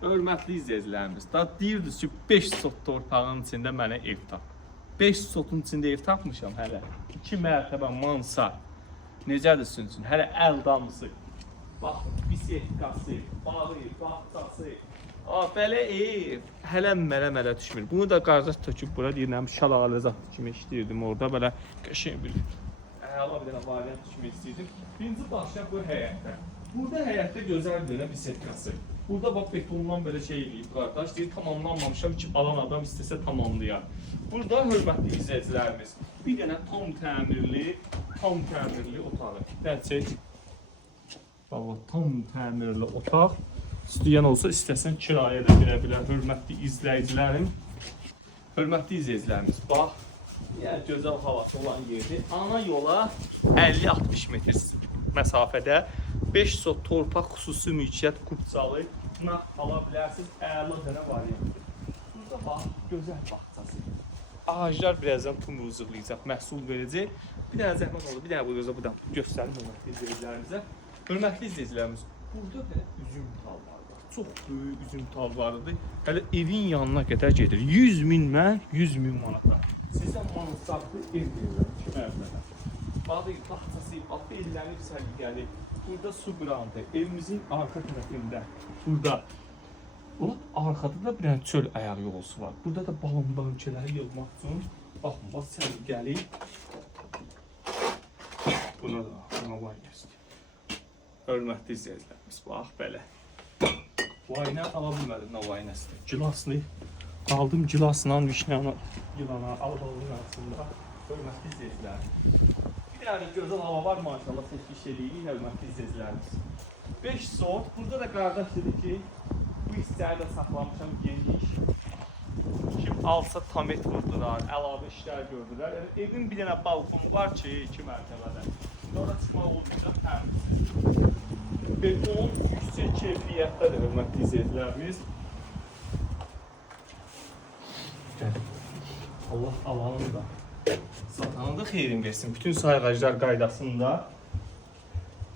Hörmətli izləyicilərimiz, da deyirdiniz ki, 5 sot torpağın içində mənə ev tap. 5 sotun içində ev tapmışam hələ. 2 mərtəbə mansard. Necədir üçün? Hələ əl damısı. Bax, bisetkası, bağı, bağçası. Belə ev hələ mələ düşmür. Bunu da qardaş töküb bura deyirəm, şəlalə kimi işləyirdim orada. Belə qəşəng bir əla bir dənə variant kimi istəyirdim. Birinci başlayaq bu həyətdə. Burada həyətdə gözəl bir dənə bisetkası. Burada bax betondan belə şey eləyib qardaş. Deyir, tamamlanmamışam ki, alan adam istəsə tamamlayar. Burada hörmətli izləyicilərimiz bir dənə tam təmirli otağı. Dərçək. Baba, tam təmirli otaq. İstəyən olsa istəsən kirayə də verə bilər. Hörmətli izləyicilərim. Hörmətli izləyicilərimiz, bax. Yəni, gözəl havası olan yerdir. Ana yola 50-60 metr məsafədə 5 sot torpaq xüsusi mülkiyyət qurtsalı ala bilərsiniz. Əla dənə variantdır. Burada bax, gözəl bağçası. Ağaclar birazdan tumuruzluqlayacaq, məhsul verəcək. Bir dənə zəhmət olur, bir dənə burada göstərim hörmətli izləyicilərimizə. Hörmətli izləyicilərimiz, burada belə üzüm talları var. Çox böyük üzüm tallarıdır. Hələ evin yanına qədər gedir. 100.000 mən, 100.000 manata. Sizə mansardlı ev verirəm ki, mərtəbə. Bax, bağçası, bax, ellənib səliqəli. Burada su qırandı. Evimizin arxa tərəfində. Burada. Arxada da bir dənə çöl ayaq yolusu var. Burada da balon bölgələri yığmaq üçün. Baxın, bax, səliqəli. Buna var göstər. Hörmətli izləyicilərimiz, bax, belə. Vayna ala bilmədim, nə vaynəsidir. Gilaslı. Qaldım gilasla, vişnəna, yılana, albalığın arasında. Hörmətli izləyicilərim. Bir dənə gözəl hava var, maşallah, seçkiş edirik, hörmətli izləyicilərimiz. 5 sot. Burada da qardaş dedi ki, bu hissəyi də saxlamışam geniş. Kim alsa tam et vurdular, əlavə işlər gördülər. Yəni, evin bir dənə balkonu var ki, 2 mərtəbədə. Sonra çıxmaq olmayacaq, həmdir. Beton yüksək keyfiyyətdədir, hörmətli izləyicilərimiz. Allah alanı da, satanı da xeyrin versin. Bütün sayğaclar qaydasında.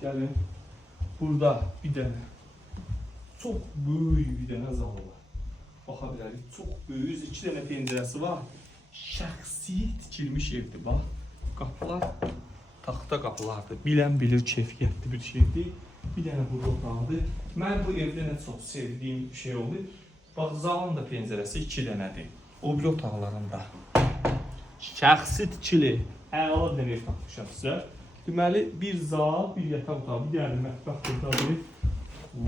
Gəlin, burada bir dənə, çox böyük bir dənə zal var. Baxa bilərik, çox böyük, 2 dənə pəncərəsi var. Şəxsi tikilmiş evdir, bax. Qapılar, taxta qapılardır. Bilən bilir, keyfiyyətli bir şeydir. Bir dənə burada otaqdır. Mən bu evdə nə çox sevdiyim şey oldu. Bax, zalın da pəncərəsi 2 dənədir. O bir otaqlarında. Şəxsi tikili. Əla bir dənə ev tapmışam sizə. Deməli, bir zal, bir yataq otağı, bir dənə mətbəx buradadır.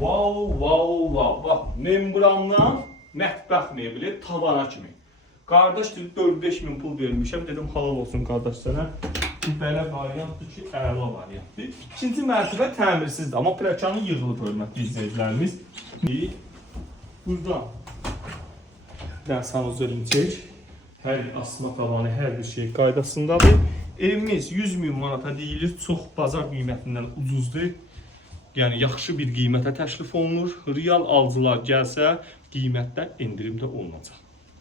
Wow. Bax, membrandan mətbəx mebeli tavana kimi. Qardaş dedi, 4-5 min pul vermişəm. Dedim, halal olsun qardaş sənə. Belə variantdır ki, əla variantdır. İkinci mərtəbə təmirsizdir. Amma pləkanı yığılıb, hörmətli izləyicilərimiz. Buradan sanuzörünü çək. Hər asma tavanı, hər bir şey qaydasındadır. Evimiz 100.000 manata deyilir. Çox bazar qiymətindən ucuzdur. Yəni, yaxşı bir qiymətə təklif olunur. Real alıcılar gəlsə, qiymətdə endirim də olunacaq.